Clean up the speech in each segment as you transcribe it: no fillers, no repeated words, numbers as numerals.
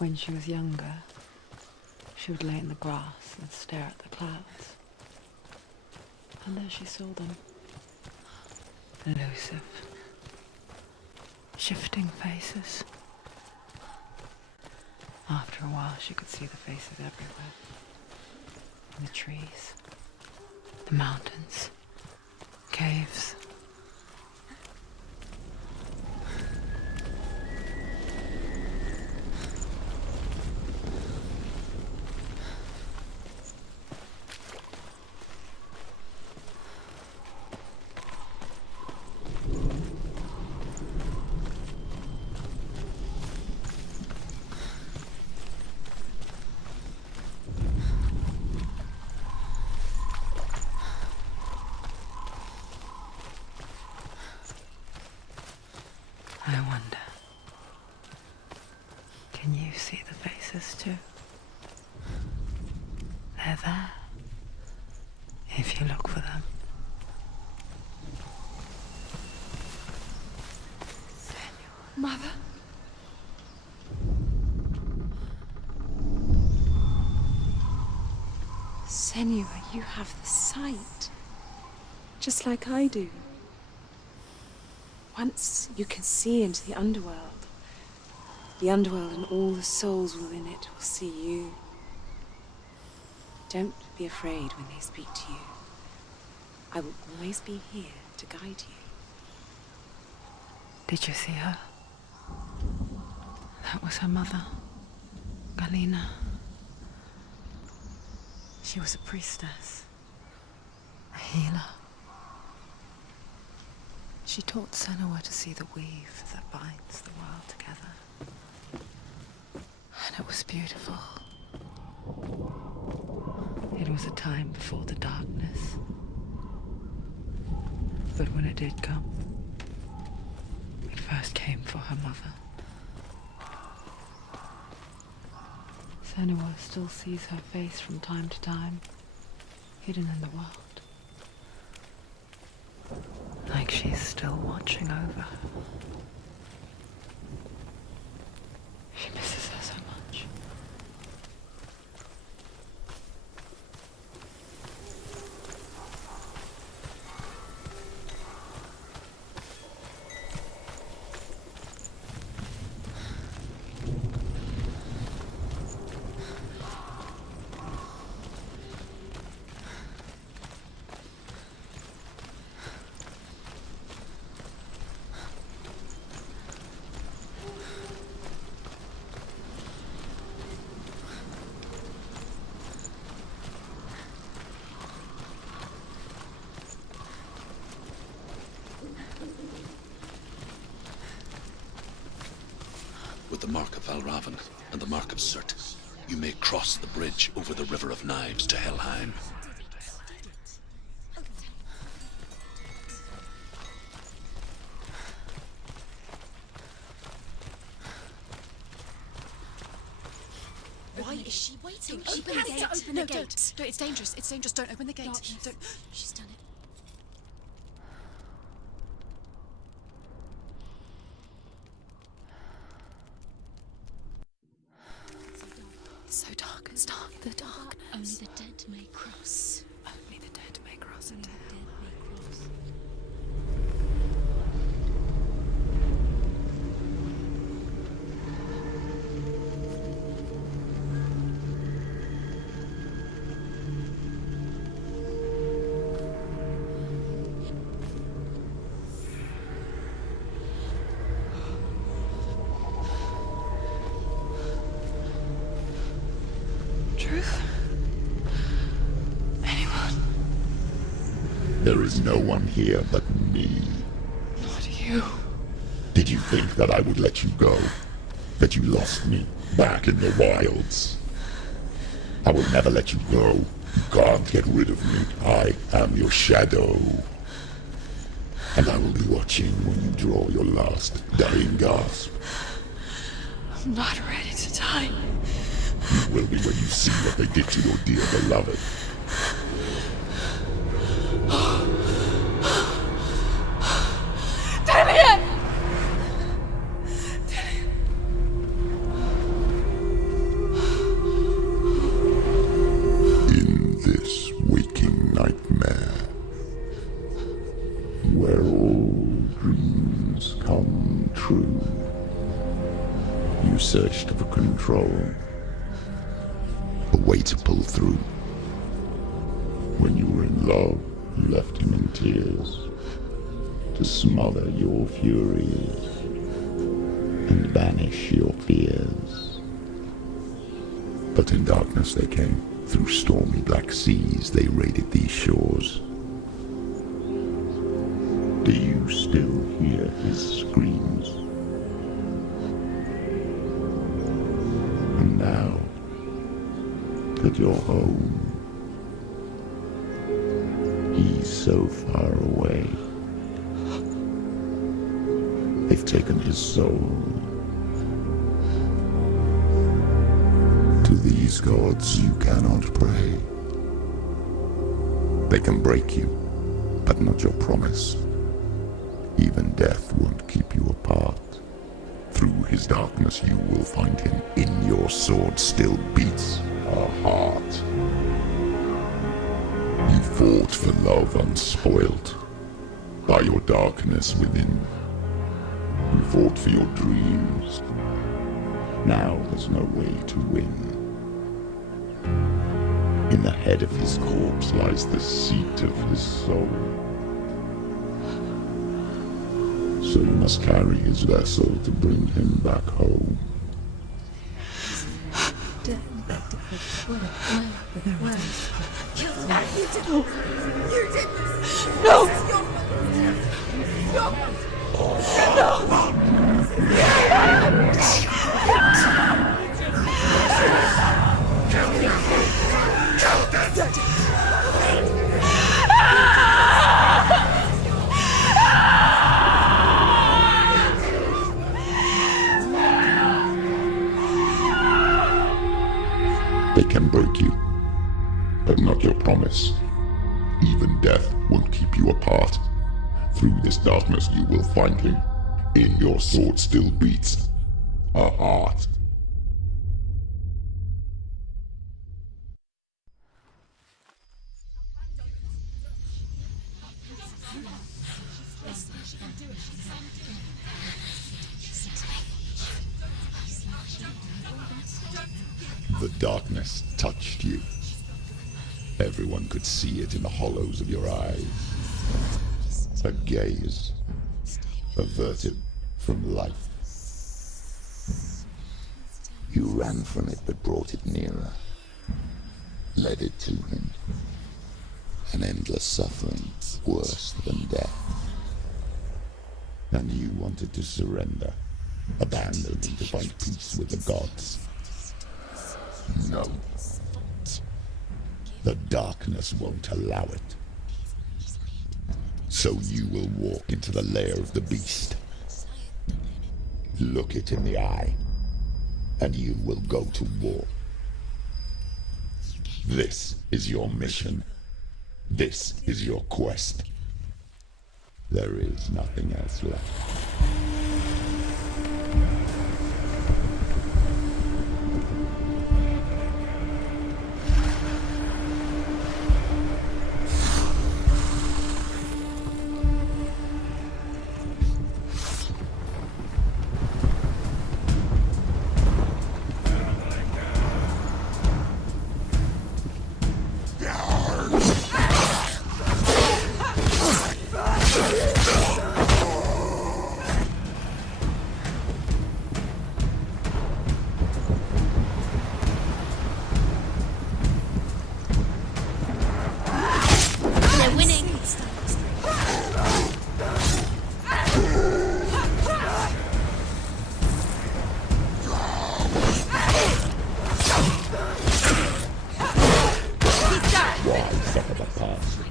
When she was younger, she would lay in the grass and stare at the clouds. And there she saw them. Elusive, shifting faces. After a while, she could see the faces everywhere. In the trees, the mountains, caves. I wonder, can you see the faces too? They're there, if you look for them. Senua. Mother? Senua, you have the sight, just like I do. Once you can see into the underworld and all the souls within it will see you. Don't be afraid when they speak to you. I will always be here to guide you. Did you see her? That was her mother, Galina. She was a priestess, a healer. She taught Senua to see the weave that binds the world together. And it was beautiful. It was a time before the darkness. But when it did come, it first came for her mother. Senua still sees her face from time to time, hidden in the world. Like she's still watching over her. She misses her so much. With the mark of Valravan and the mark of Surt, you may cross the bridge over the River of Knives to Helheim. Why is she waiting? Don't Open the gate. open the gate. Don't. It's dangerous. It's dangerous. Don't open the gate. Don't. She's done it. It's so dark. It's dark. The darkness. Only the dead may cross. Only the dead may cross into hell. Truth? Anyone? There is no one here but me. Not you. Did you think that I would let you go? That you lost me back in the wilds? I will never let you go. You can't get rid of me. I am your shadow. And I will be watching when you draw your last dying gasp. I'm not ready to die. You will be when you see what they did to your dear beloved. this waking nightmare, where all dreams come true. You searched for control, a way to pull through. When you were in love, you left him in tears, to smother your furies and banish your fears. But in darkness they came, through stormy black seas they raided these shores. Do you still hear his screams? And now that you're home, he's so far away. They've taken his soul. To these gods you cannot pray. They can break you, but not your promise. Even death won't keep you apart. Through his darkness you will find him. In your sword still beats a heart. You fought for love unspoilt by your darkness within. You fought for your dreams. Now there's no way to win. In the head of his corpse lies the seat of his soul. So you must carry his vessel to bring him back home. They can break you, but not your promise. Even death won't keep you apart. Through this darkness you will find him. In your sword still beats a heart. The darkness touched you. Everyone could see it in the hollows of your eyes. A gaze averted from life. You ran from it but brought it nearer. Led it to him. An endless suffering worse than death. And you wanted to surrender, abandoning to find peace with the gods. No. The darkness won't allow it. So you will walk into the lair of the beast. Look it in the eye, and you will go to war. This is your mission. This is your quest. There is nothing else left.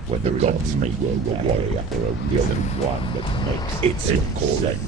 When the gods make you the warrior for a reason, one that makes it's your calling.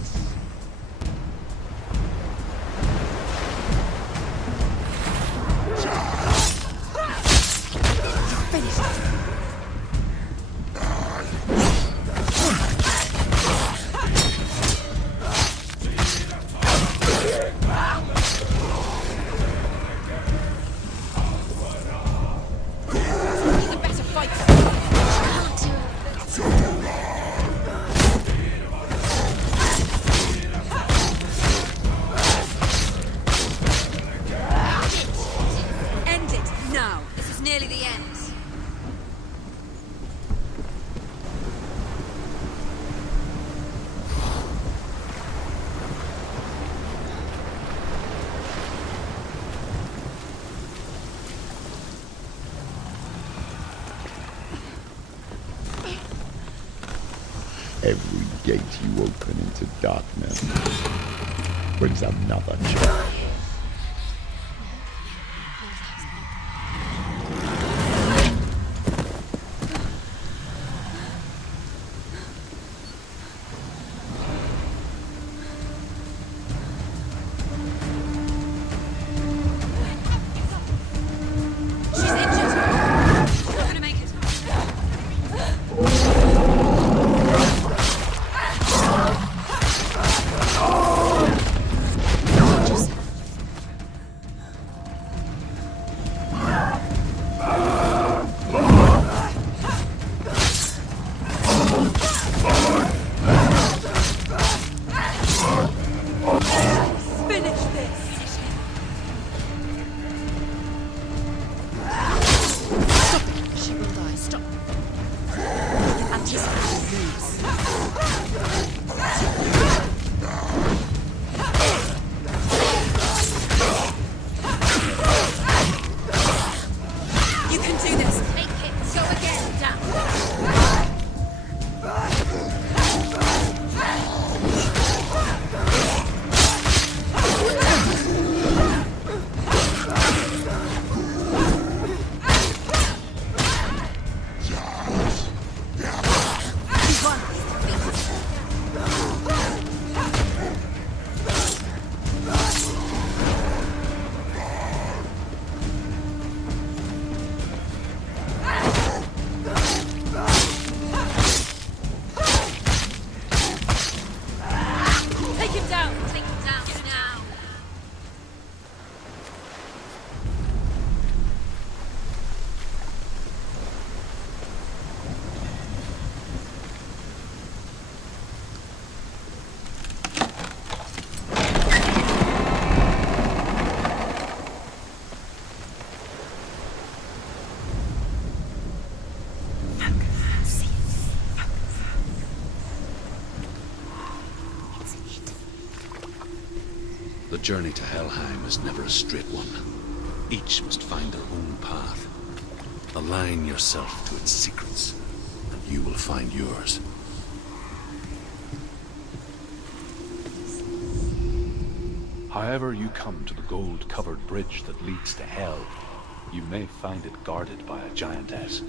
every gate you open into darkness brings another challenge. The journey to Helheim is never a straight one. Each must find their own path. Align yourself to its secrets, and you will find yours. However you come to the gold-covered bridge that leads to Hell, you may find it guarded by a giantess.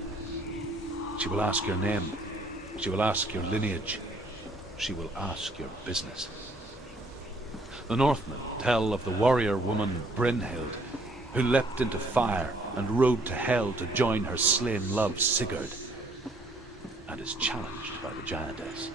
She will ask your name. She will ask your lineage. She will ask your business. The Northmen tell of the warrior woman Brynhild, who leapt into fire and rode to Hell to join her slain love Sigurd, and is challenged by the giantess.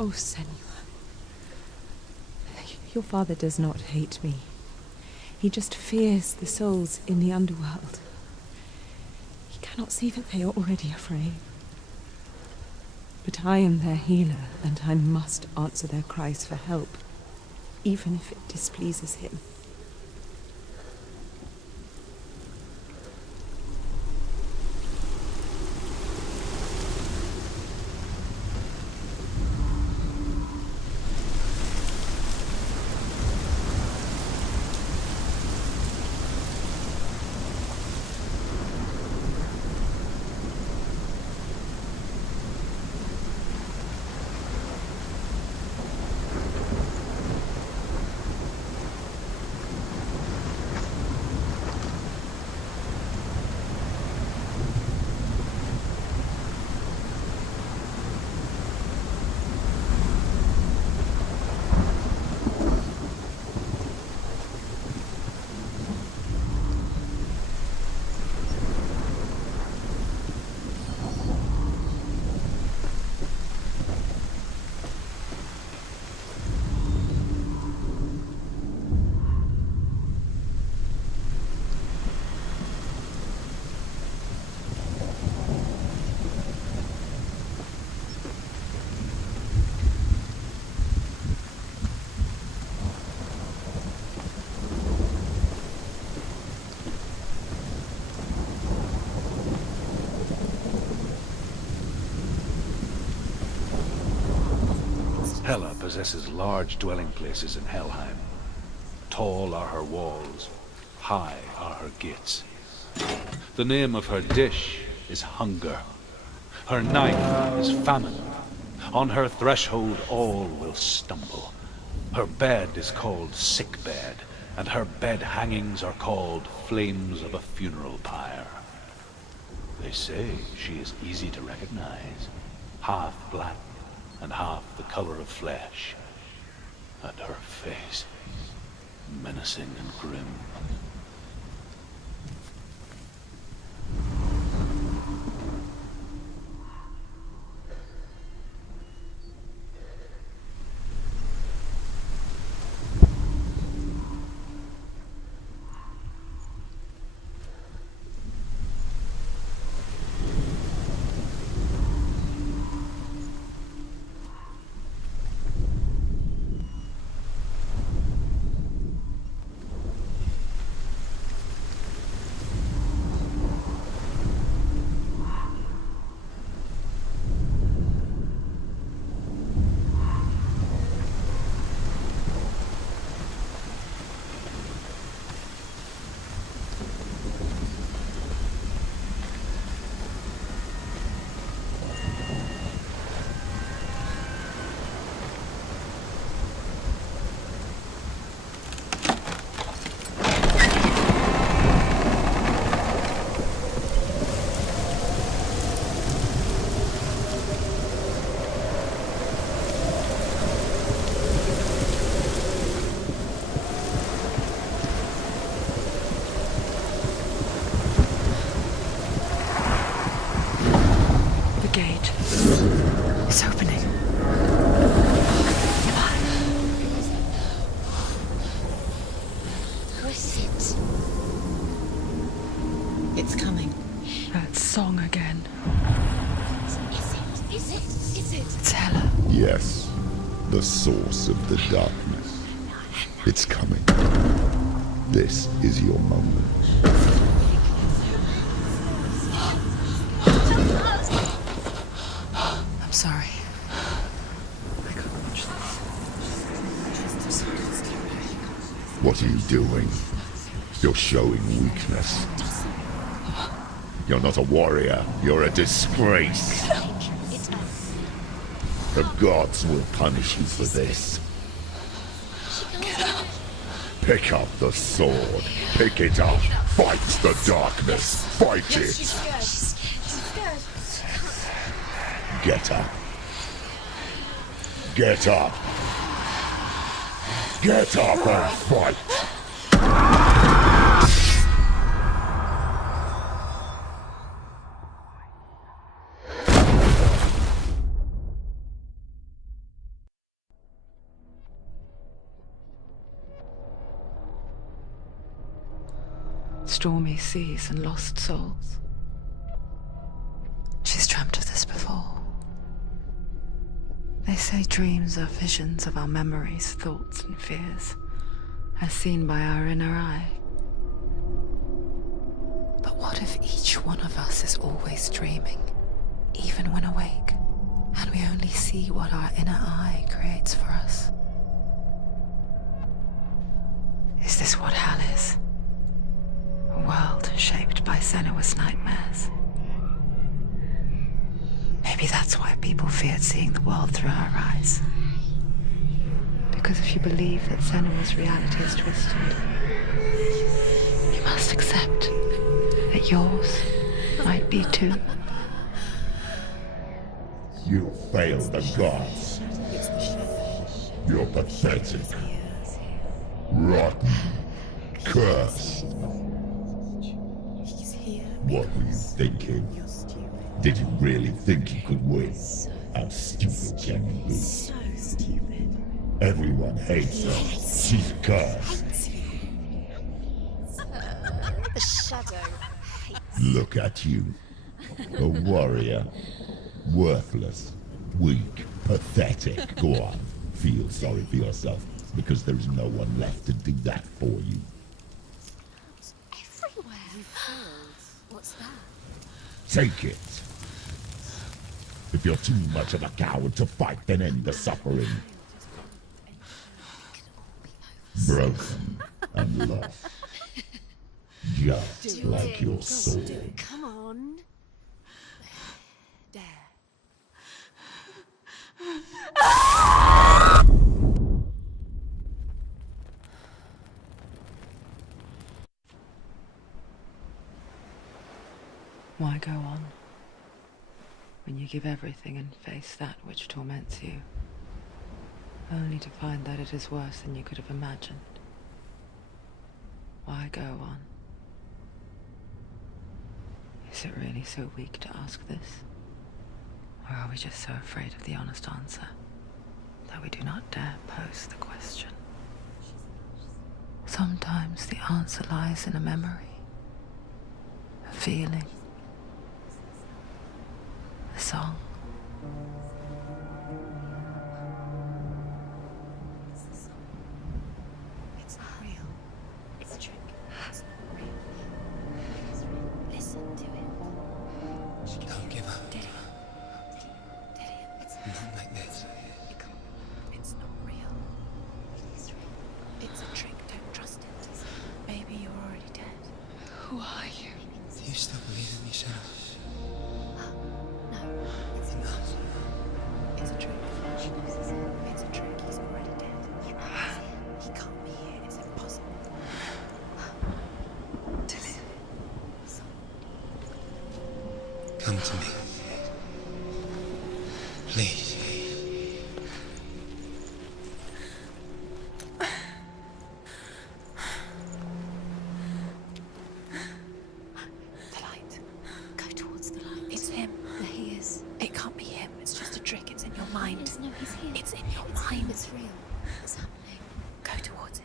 Oh, Senua. Your father does not hate me. He just fears the souls in the underworld. He cannot see that they are already afraid. But I am their healer, and I must answer their cries for help, even if it displeases him. Hela possesses large dwelling places in Helheim. Tall are her walls, high are her gates. The name of her dish is hunger. Her knife is famine. On her threshold all will stumble. Her bed is called sick bed, and her bed hangings are called flames of a funeral pyre. They say she is easy to recognize, half black and half the color of flesh, and her face menacing and grim. Song again. Is it? It's Hela. Yes, the source of the darkness. It's coming. This is your moment. I'm sorry. I can't watch this. What are you doing? You're showing weakness. You're not a warrior. You're a disgrace. The gods will punish you for this. Pick up the sword. Pick it up. Fight the darkness. Fight it. Get up. Get up. Get up and fight. stormy seas and lost souls. She's dreamt of this before. They say dreams are visions of our memories, thoughts, and fears, as seen by our inner eye. But what if each one of us is always dreaming, even when awake, and we only see what our inner eye creates for us? Is this what hell is? A world shaped by Senua's nightmares. Maybe that's why people feared seeing the world through her eyes. Because if you believe that Senua's reality is twisted, you must accept that yours might be too. You failed the gods. You're pathetic. Rotten. Cursed. What were you thinking? Did you really think you could win? How stupid can you be? So stupid. Everyone hates her. She's cursed. The shadow hates. Look at you. A warrior. Worthless. Weak. Pathetic. Go on. Feel sorry for yourself, because there is no one left to do that for you. Everywhere. You failed. What's that? Take it. If you're too much of a coward to fight, then end the suffering. Broken and lost. Just like your soul. Come on. Dare. Why go on when you give everything and face that which torments you, only to find that it is worse than you could have imagined? Why go on? Is it really so weak to ask this? Or are we just so afraid of the honest answer that we do not dare pose the question? Sometimes the answer lies in a memory, a feeling, a song. It's not real. It's a trick. It's not real. It is real. Listen to it. Don't give up. Daddy. Daddy. It's Not like this. It's not real. It is real. It's a trick. Don't trust it. Maybe you're already dead. Who are you? Do you still believe in me, Shannon? No. It's Enough. It's a trick. She knows it's him. It's a trick. He's already dead. He can't be here. It's impossible. Come to me. Please. The light. Go towards the light. It's him. There he is. It can't be him. It's just a trick. It's in your mind. No, he's here. It's in your mind. It's real. It's happening. Go towards it.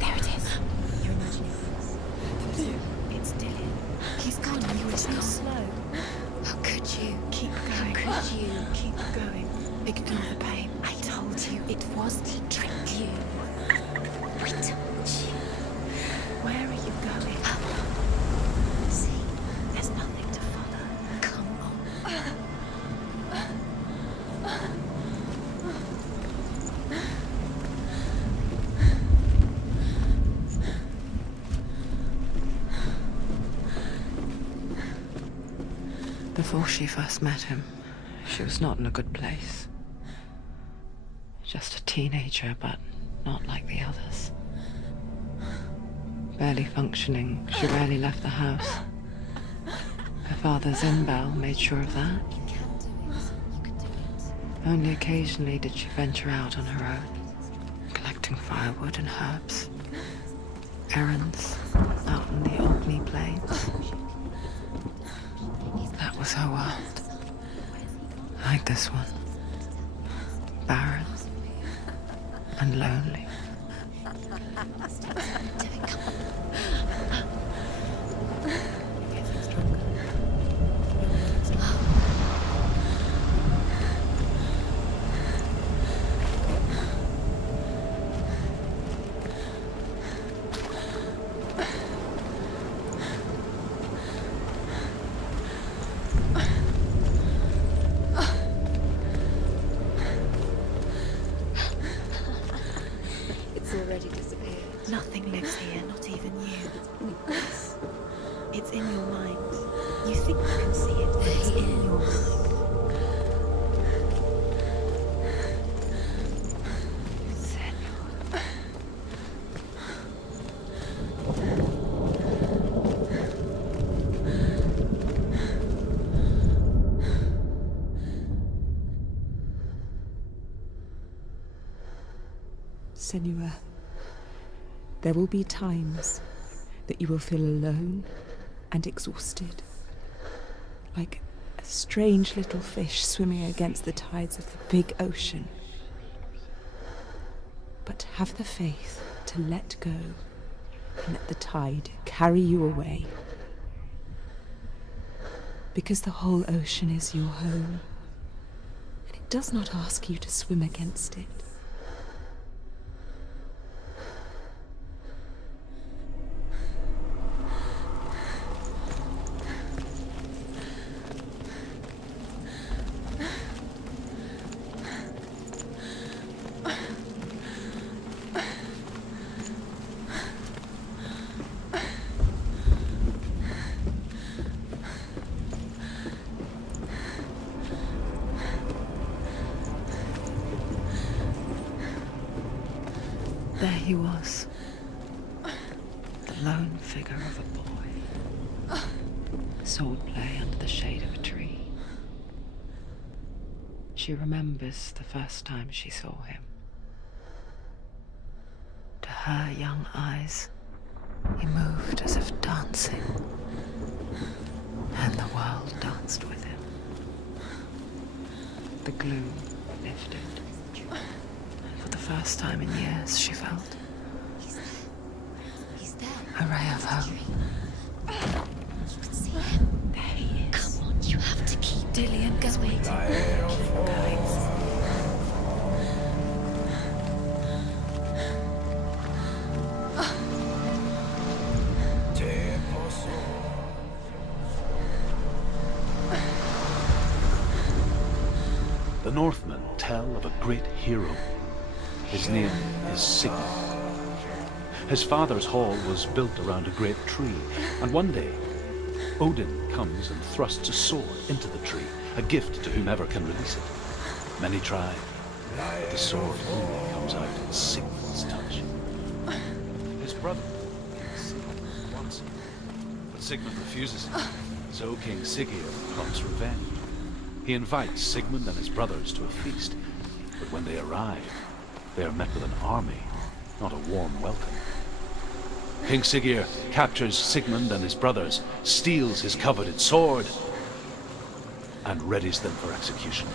There it is. You're imagining it. It's Dylan. He's gone. You were so slow. How could you? Keep going. How could you? Keep going. Ignore the pain. I told you it was to trick you. I told you. Where are you going? See, there's nothing to follow. Come on. Before she first met him, she was not in a good place. Just a teenager, but not like the others. Barely functioning, she rarely left the house. Her father's in-bell made sure of that. You can do it. You can do it. Only occasionally did she venture out on her own, collecting firewood and herbs. Errands out on the Orkney plains. That was her world. Like this one. Barren and lonely. Already disappeared. Nothing lives here, not even you. It's in your mind. You think you can see it, but it's in your mind. Senua, there will be times that you will feel alone and exhausted, like a strange little fish swimming against the tides of the big ocean. But have the faith to let go and let the tide carry you away. Because the whole ocean is your home, and it does not ask you to swim against it. There he was, the lone figure of a boy, swordplay under the shade of a tree. She remembers the first time she saw him. To her young eyes, he moved as if dancing, and the world danced with him. The gloom lifted. For the first time in years, she felt He's there. a ray of hope. You can see him. There he is. Come on, you have to keep Dillian going. Keep going. The Northmen tell of a great hero. His name is Sigmund. His father's hall was built around a great tree, and one day, Odin comes and thrusts a sword into the tree, a gift to whomever can release it. Many try, but the sword only comes out in Sigmund's touch. His brother, Sigmund, wants it, but Sigmund refuses it, so King Siggeir plots revenge. He invites Sigmund and his brothers to a feast, but when they arrive, they are met with an army, not a warm welcome. King Siggeir captures Sigmund and his brothers, steals his coveted sword, and readies them for execution.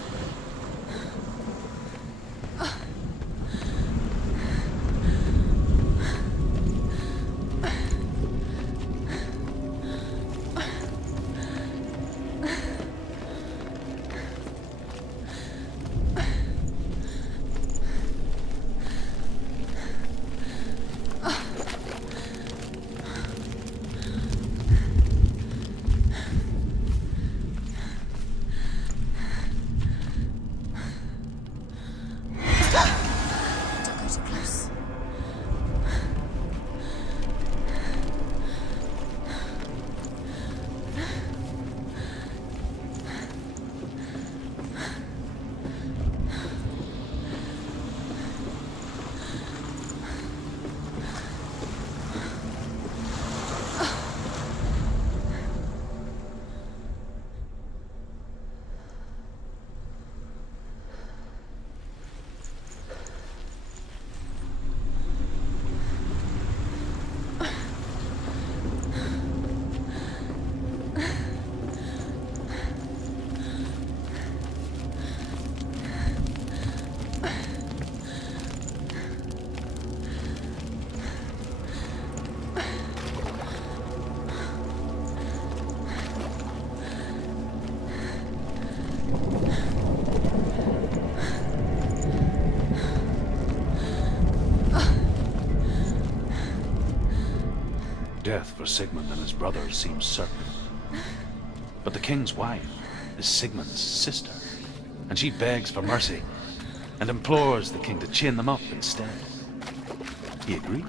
death for Sigmund and his brothers seems certain. But the king's wife is Sigmund's sister, and she begs for mercy and implores the king to chain them up instead. He agrees.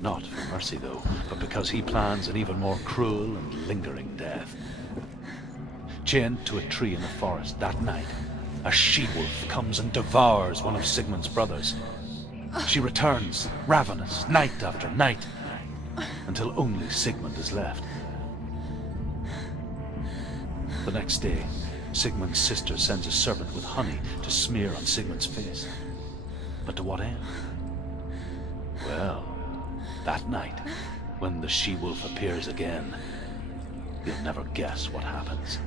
Not for mercy, though, but because he plans an even more cruel and lingering death. Chained to a tree in the forest that night, a she-wolf comes and devours one of Sigmund's brothers. She returns, ravenous, night after night, until only Sigmund is left. The next day, Sigmund's sister sends a servant with honey to smear on Sigmund's face. But to what end? Well, that night, when the she-wolf appears again, you'll never guess what happens.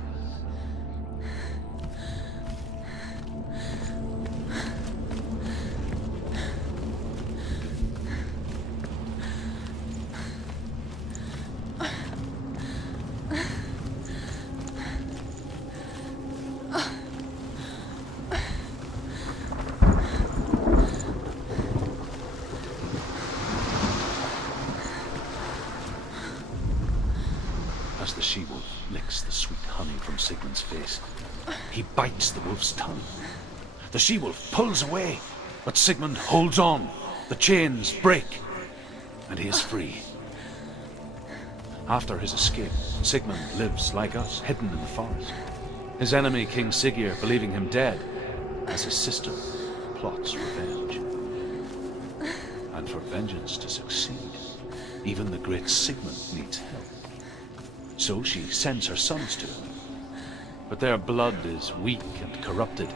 As the she-wolf licks the sweet honey from Sigmund's face, he bites the wolf's tongue. The she-wolf pulls away, but Sigmund holds on. The chains break, and he is free. After his escape, Sigmund lives like us, hidden in the forest. His enemy, King Siggeir, believing him dead, as his sister plots revenge. And for vengeance to succeed, even the great Sigmund needs help. So she sends her sons to him. But their blood is weak and corrupted,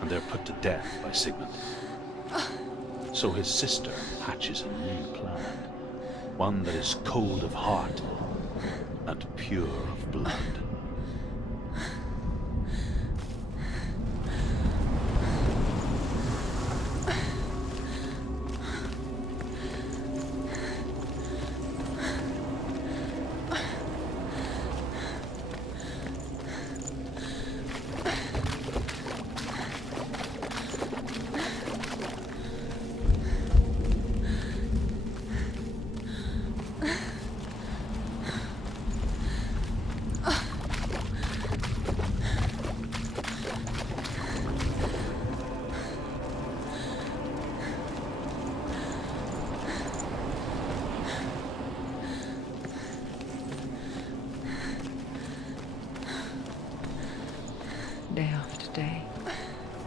and they're put to death by Sigmund. So his sister hatches a new plan, one that is cold of heart and pure of blood. Day after day,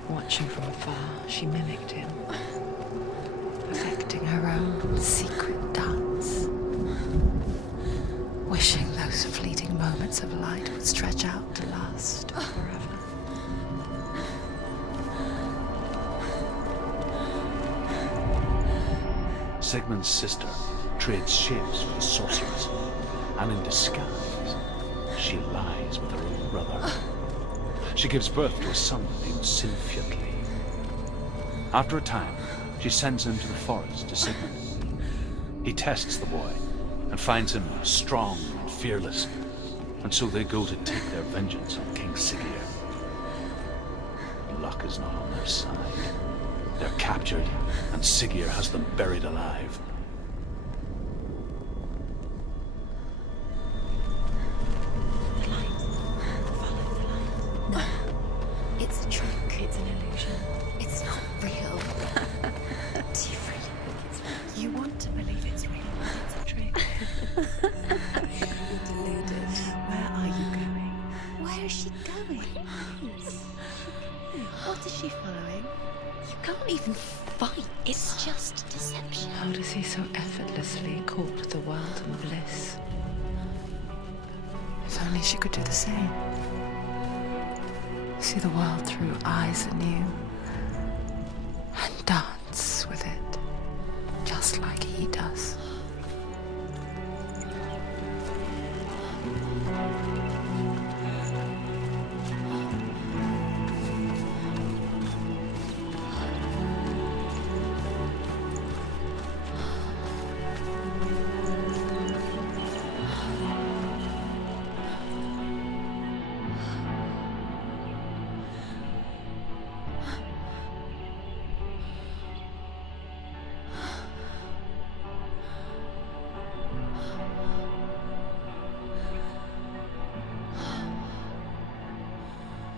watching from afar, she mimicked him, perfecting her own secret dance, wishing those fleeting moments of light would stretch out to last forever. Sigmund's sister trades shapes with the sorceress, and in disguise, she lies with her own brother. She gives birth to a son named Sinfjotli. After a time, she sends him to the forest to Sigmund. He tests the boy and finds him strong and fearless, and so they go to take their vengeance on King Siggeir. But luck is not on their side. They're captured, and Siggeir has them buried alive. It's a trick. It's an illusion. It's not real. Do you really think it's real? You want to believe it's real, but it's a trick. You're deluded. Where are you going? Where is she going? What is she following? You can't even fight. It's just deception. How does he so effortlessly court the world and bliss? If only she could do the same. See the world through eyes anew and dance with it, just like he does.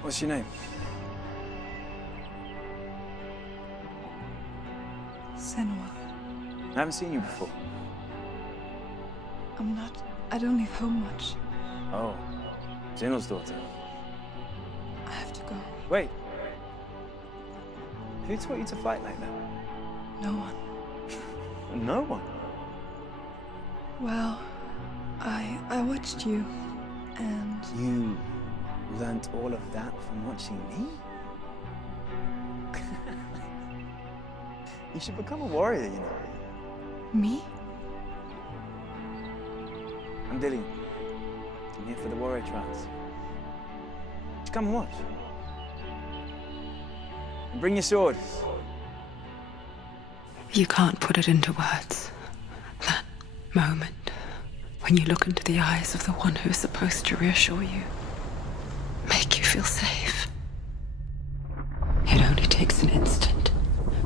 What's your name? Senua. I haven't seen you before. I don't leave home much. Oh, Zeno's daughter. I have to go. Wait. Who taught you to fight like that? No one. No one. Well, I watched you, and You learnt all of that from watching me? You should become a warrior, you know. me? I'm Dillian. I'm here for the warrior trials. Just come and watch. And bring your sword. You can't put it into words. That moment when you look into the eyes of the one who's supposed to reassure you, make you feel safe. It only takes an instant.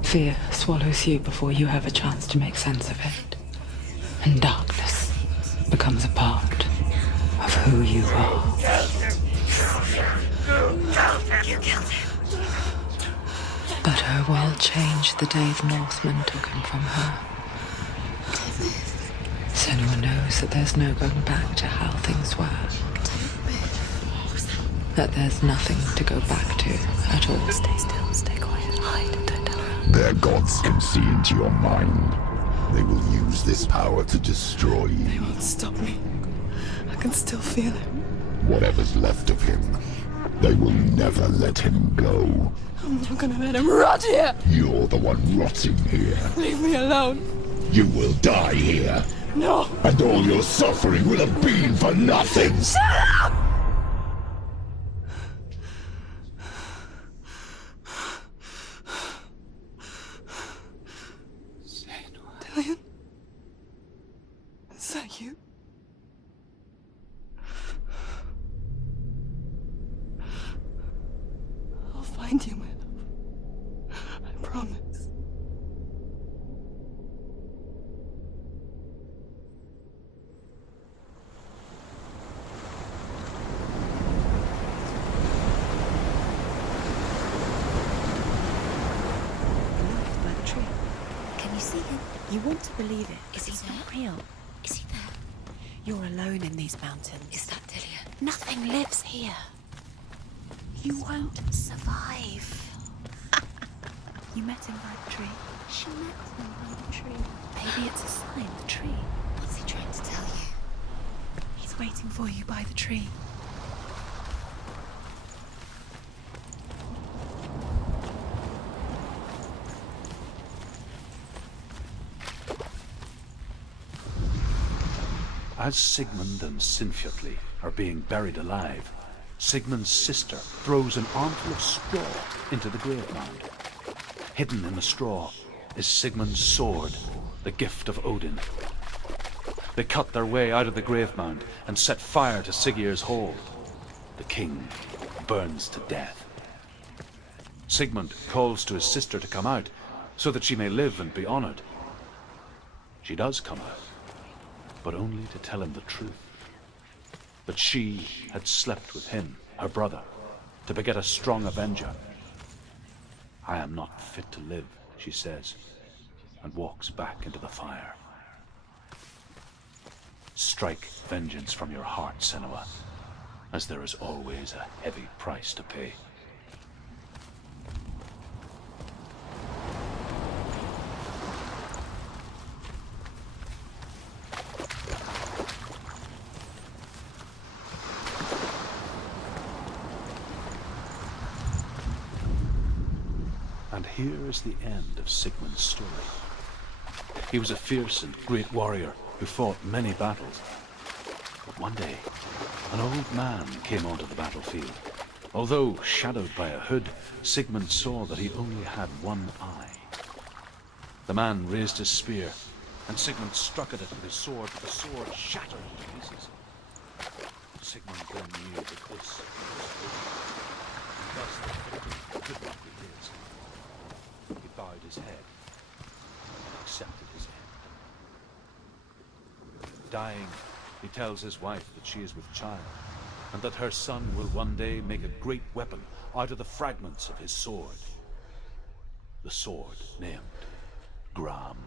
Fear swallows you before you have a chance to make sense of it. And darkness becomes a part of who you are. You killed him. But her world changed the day the Northmen took him from her. Senua knows that there's no going back to how things were. That there's nothing to go back to at all. Stay still, stay quiet, hide, don't tell her. Their gods can see into your mind. They will use this power to destroy you. They won't stop me. I can still feel it. Whatever's left of him, they will never let him go. I'm not gonna let him rot here. You're the one rotting here. Leave me alone. You will die here. No. And all your suffering will have been for nothing. Shut up! Dillian? Is that you? I'll find you, my love. I promise. By the tree. Can you see him? You want to believe it. Is he It's there? not real. Is he there? You're alone in these mountains. Is that Dillian? Nothing lives here. You won't survive. You met him by the tree. She met him by the tree. Maybe it's a sign, the tree. What's he trying to tell you? He's waiting for you by the tree. As Sigmund and Sinfjotli are being buried alive, Sigmund's sister throws an armful of straw into the grave mound. Hidden in the straw is Sigmund's sword, the gift of Odin. They cut their way out of the grave mound and set fire to Siggeir's hold. The king burns to death. Sigmund calls to his sister to come out so that she may live and be honored. She does come out, but only to tell him the truth. That she had slept with him, her brother, to beget a strong avenger. I am not fit to live, she says, and walks back into the fire. Strike vengeance from your heart, Senua, as there is always a heavy price to pay. And here is the end of Sigmund's story. He was a fierce and great warrior who fought many battles. But one day, an old man came onto the battlefield. Although shadowed by a hood, Sigmund saw that he only had one eye. The man raised his spear, and Sigmund struck at it with his sword, but the sword shattered to pieces. Sigmund then knew that this was and thus the victory could not be his. He bowed his head and accepted his end. Dying, he tells his wife that she is with child, and that her son will one day make a great weapon out of the fragments of his sword. The sword named Gram.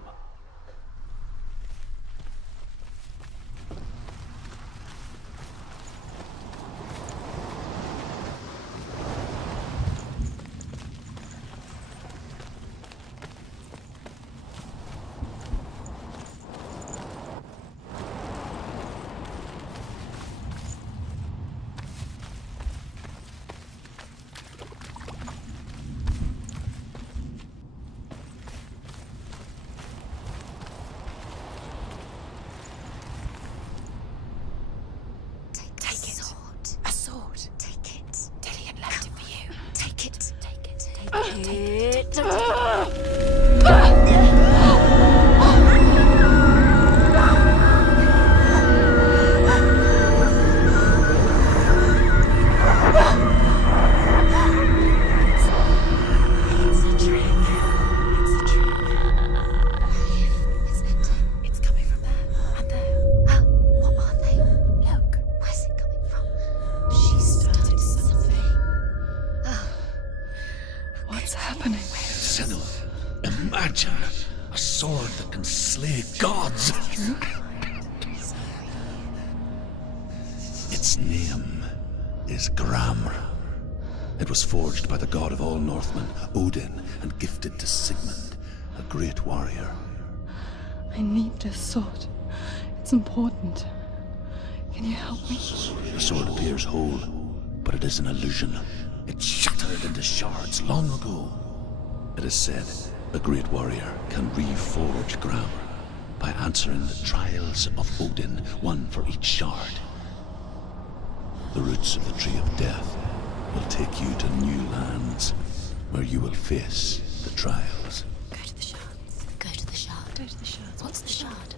Its name is Gram. It was forged by the god of all Northmen, Odin, and gifted to Sigmund, a great warrior. I need this sword. It's important. Can you help me? The sword appears whole, but it is an illusion. It shattered into shards long ago. It is said a great warrior can reforge Gram by answering the trials of Odin, one for each shard. The roots of the tree of death will take you to new lands where you will face the trials. Go to the shards. Go to the shard. Go to the shards. What's the shard?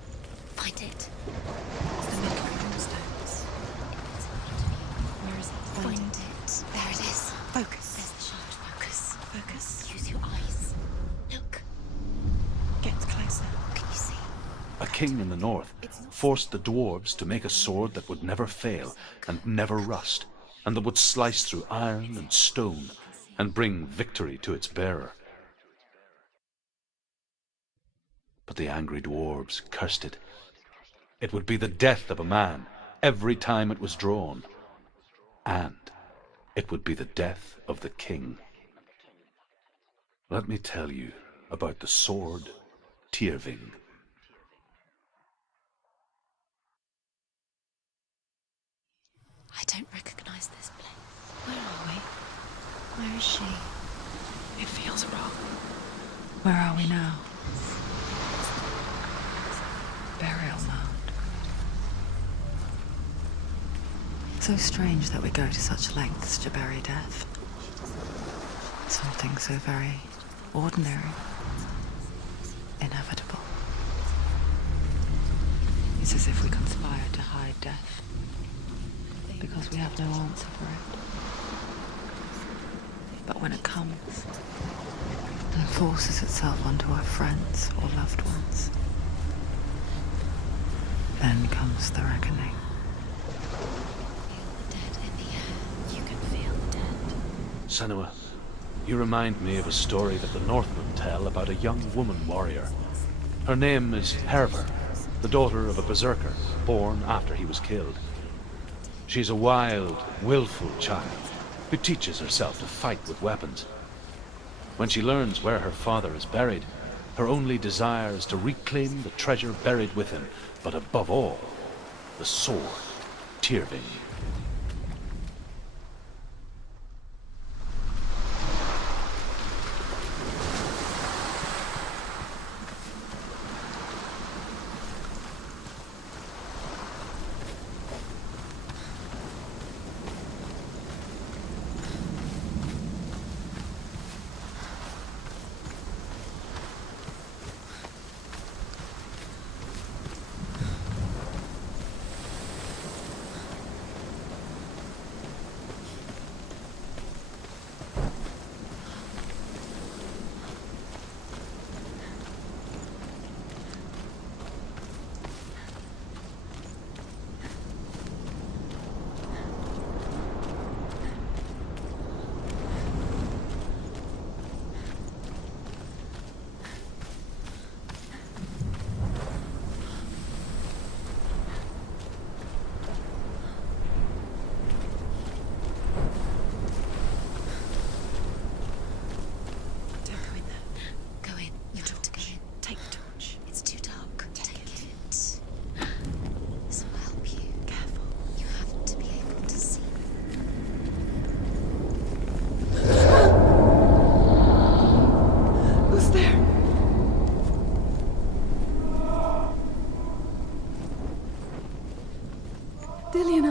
Find it. It's the middle of the stones. Where is it? Find it. There it is. Focus. There's the shard. Focus. Focus. Use your eyes. Look. Get closer. What can you see? A king in the north forced the dwarves to make a sword that would never fail and never rust, and that would slice through iron and stone and bring victory to its bearer. But the angry dwarves cursed it. It would be the death of a man every time it was drawn, and it would be the death of the king. Let me tell you about the sword Tyrving. I don't recognize this place. Where are we? Where is she? It feels wrong. Where are we now? Burial mound. So strange that we go to such lengths to bury death. Something so very ordinary, inevitable. It's as if we conspire to hide death, because we have no answer for it. But when it comes and forces itself onto our friends or loved ones, then comes the reckoning. Feel the dead in the air. You can feel the dead. Senua, you remind me of a story that the Northmen tell about a young woman warrior. Her name is Hervor, the daughter of a berserker, born after he was killed. She's a wild, willful child who teaches herself to fight with weapons. When she learns where her father is buried, her only desire is to reclaim the treasure buried with him, but above all, the sword, Tyrving.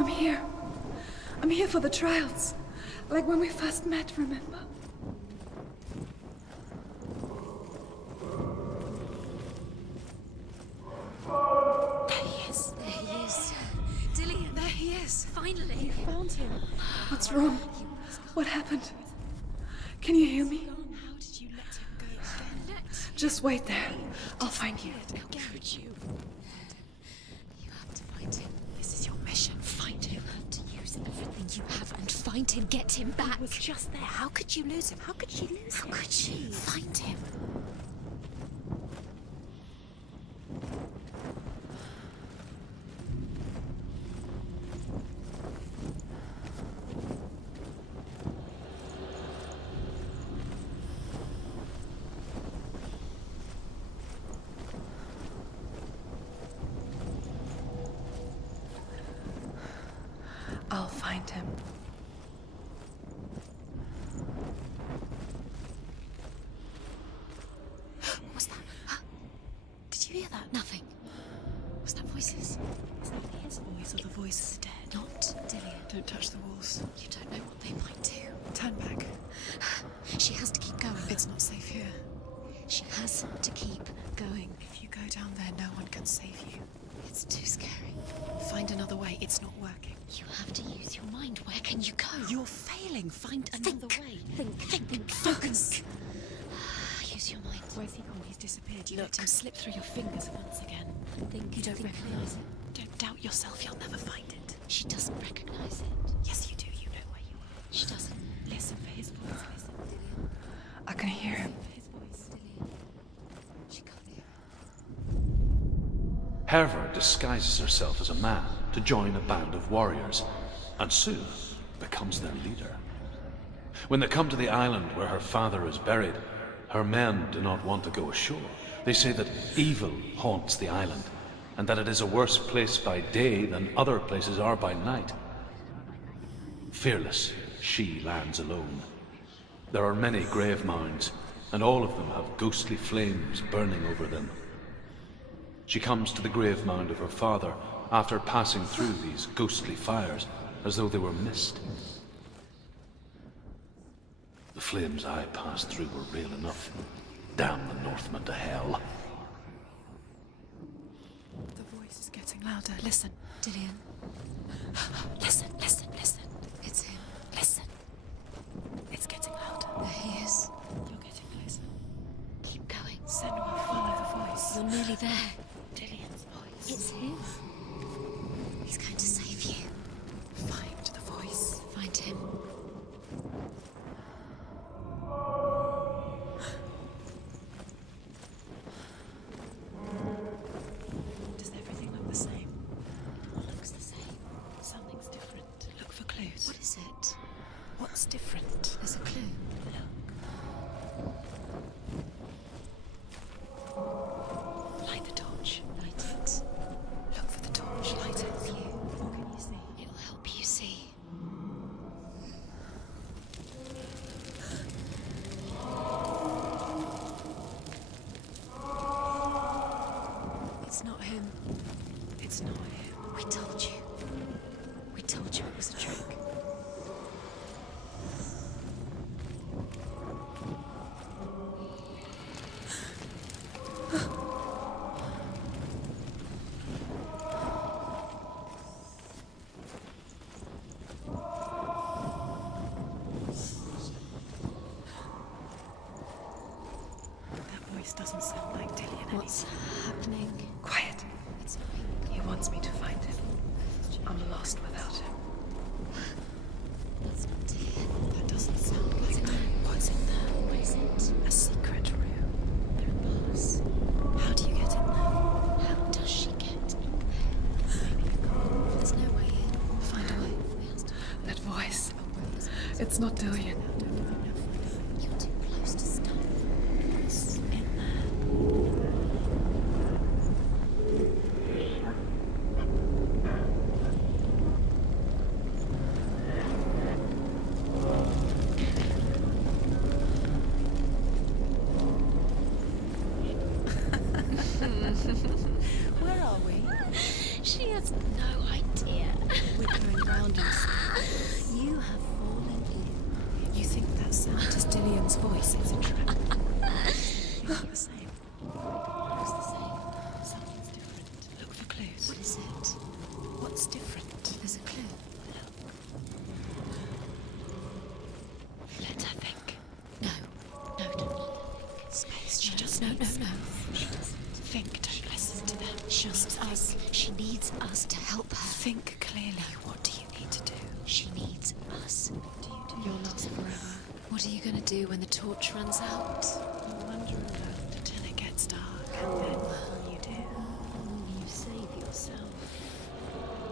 I'm here. I'm here for the trials. Like when we first met, remember? There he is. There he is. Dillian, there he is. Finally. You found him. What's wrong? What happened? Can you hear me? How did you let him go again? Just wait there. I'll find you. How could you? You have to find him. This is your mission. Find him. You have to use everything you have and find him. Get him back. He was just there. How could you lose him? How could she lose him? How could she? Find him. I'll find him. What was that? Did you hear that? Nothing. Was that voices? Is that his voice or the voice of the dead? Not Dillian. Don't touch the walls. You don't know what they might do. Turn back. She has to keep going. It's not safe here. She has to keep going. If you go down there, no one can save you. It's too scary. Find another way. It's not working. You have to use your mind. Where can you go? You're failing. Find another way. Think. Focus. Use your mind. Where's he gone? He's disappeared. You Look. let him slip through your fingers once again. Think. You don't Think recognize it. Don't doubt yourself. You'll never find it. She doesn't recognize it. Yes, you do. You know where you are. She doesn't. Listen for his voice. Listen. Dillian. I can hear him. For his voice. Dillian. She can't hear. Herva disguises herself as a man to join a band of warriors, and soon becomes their leader. When they come to the island where her father is buried, her men do not want to go ashore. They say that evil haunts the island, and that it is a worse place by day than other places are by night. Fearless, she lands alone. There are many grave mounds, and all of them have ghostly flames burning over them. She comes to the grave mound of her father after passing through these ghostly fires as though they were mist. The flames I passed through were real enough. Damn the Northmen to hell. The voice is getting louder. Listen. Dillian. Listen. It's him. Listen. It's getting louder. There he is. You're getting closer. Keep going. Senua, follow the voice. You're nearly there. Dillian's voice. It's him. He's going to save you. Find the voice. Find him. Does everything look the same? It looks the same. Something's different. Look for clues. What is it? What's different? There's a clue. Light the torch. Light it. Look for the torch. Light it. What can you see? It'll help you see. It's not him. It's not him. We told you. We told you it was a trick. That voice doesn't sound like Dillian anymore. What's happening? Quiet. It's not. He wants me to find him. I'm lost without him. That's not Dillian. That doesn't sound like him. What's in there? What is it? A secret room. There are bars. How do you get in there? How does she get in there? There's no way in. Find a way. It has to be. That voice. It's not Dillian. You're too close to stop. What's in there? Where are we? She has no idea. We're going round in circles. You have fallen in. You think that sound is Dillion's voice? It's a trap. It's the same. Looks the same. Something's different. Look for clues. What is it? What's different? There's a clue. Let her think. No. No, don't. Space. She just No. needs. She doesn't. Think. Don't listen to them. Just Us. She needs us to help her. think clearly. What do you need to do? She needs us. You'll last forever. What are you going to do when the torch runs out? Wander around until it gets dark, and then what will you do? You save yourself.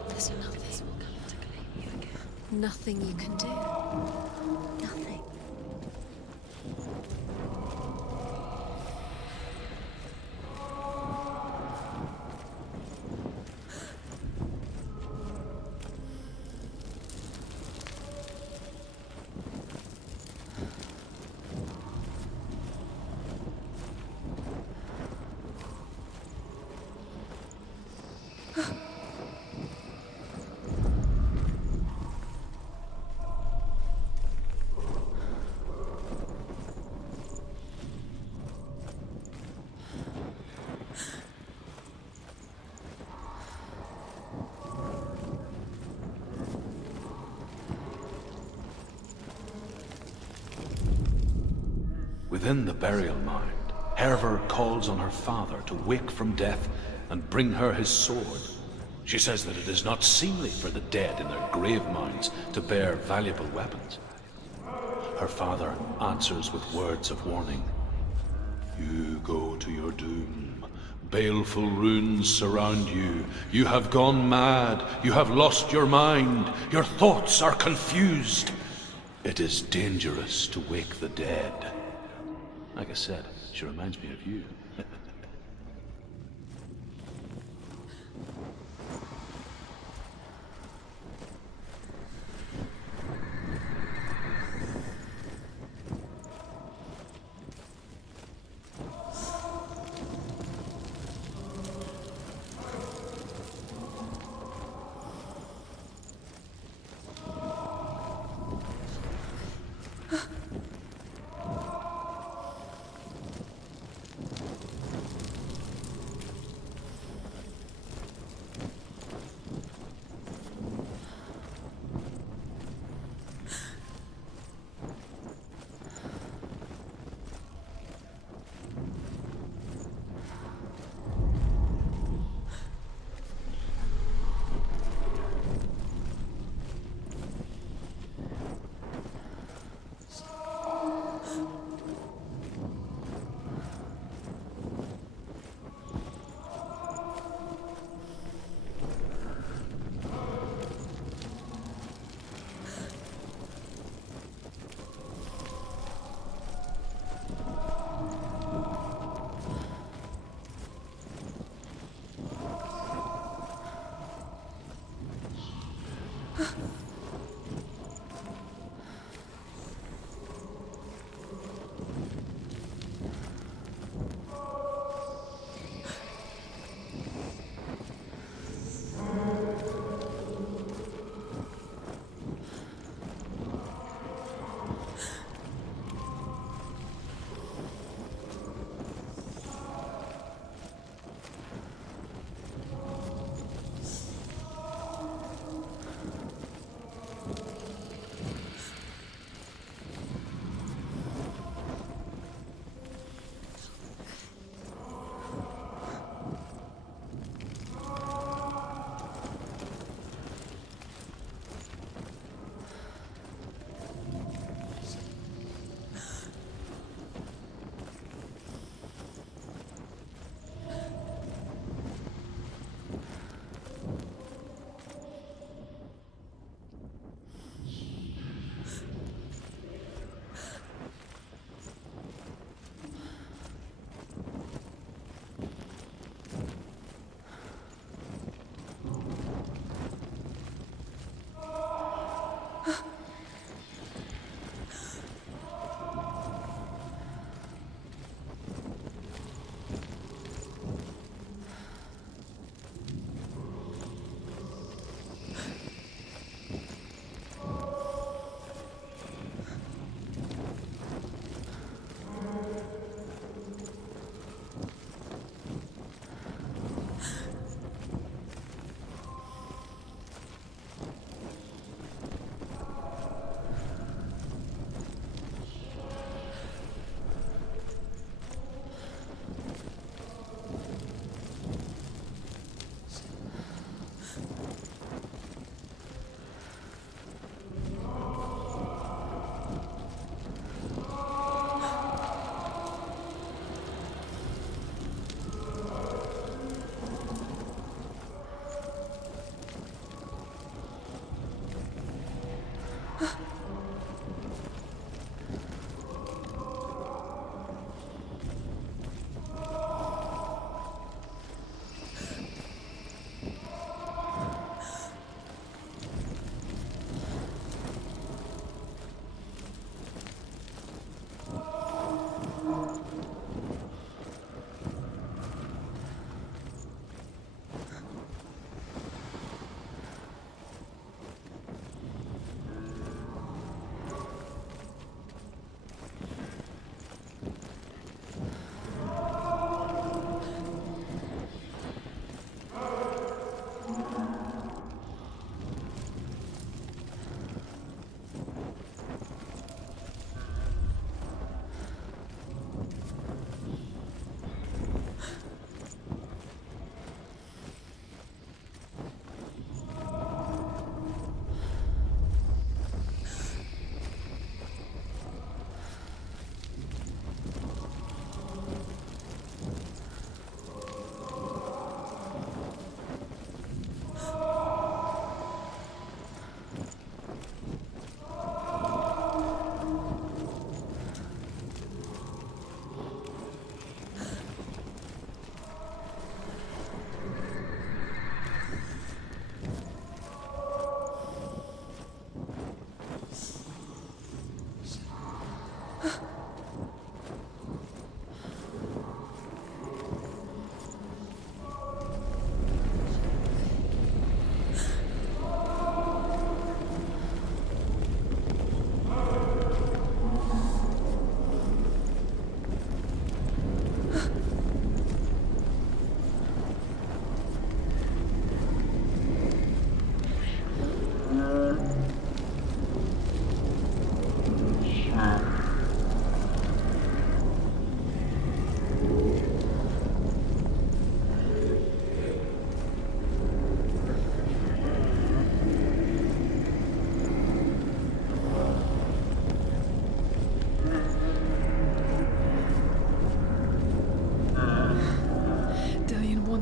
There's nothing will come to claim you again. Nothing you can do. Nothing. Within the burial mound, Hervor calls on her father to wake from death and bring her his sword. She says that it is not seemly for the dead in their grave mounds to bear valuable weapons. Her father answers with words of warning. You go to your doom. Baleful runes surround you. You have gone mad. You have lost your mind. Your thoughts are confused. It is dangerous to wake the dead. Like I said, she reminds me of you.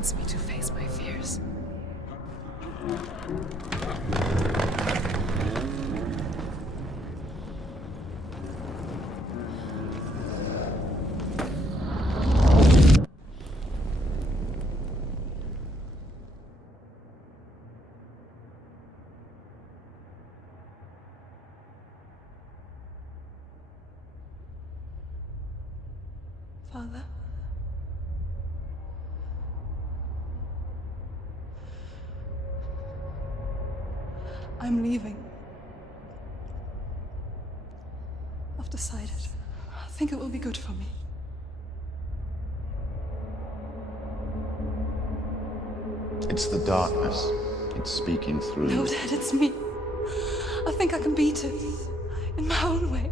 wants me to face my fears. Father? I'm leaving. I've decided. I think it will be good for me. It's the darkness. It's speaking through No, you. Dad, it's me. I think I can beat it. In my own way.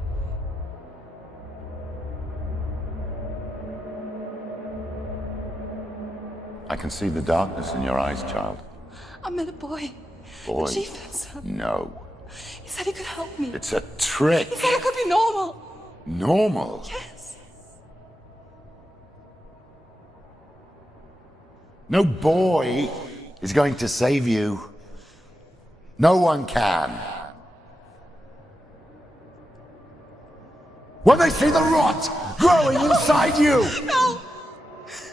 I can see the darkness in your eyes, child. I met a boy. Boy. The chieftain's son. No. He said he could help me. It's a trick. He said I could be normal. Normal? Yes. No boy is going to save you. No one can. When they see the rot growing inside you, No!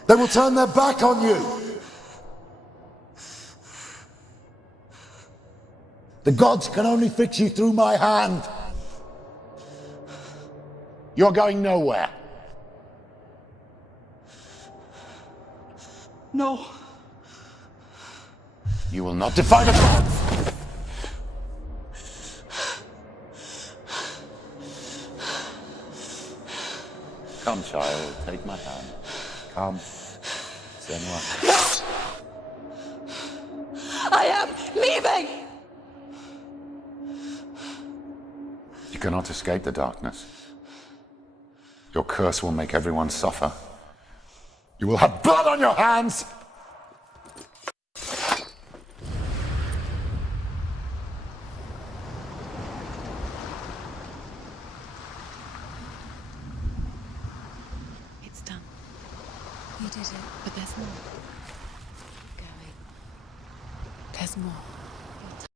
they will turn their back on you. The gods can only fix you through my hand. You're going nowhere. No. You will not defy the gods. Come, child, take my hand. Come, Senua. I am leaving! You cannot escape the darkness. Your curse will make everyone suffer. You will have blood on your hands! It's done. You did it. But there's more. Going. There's more.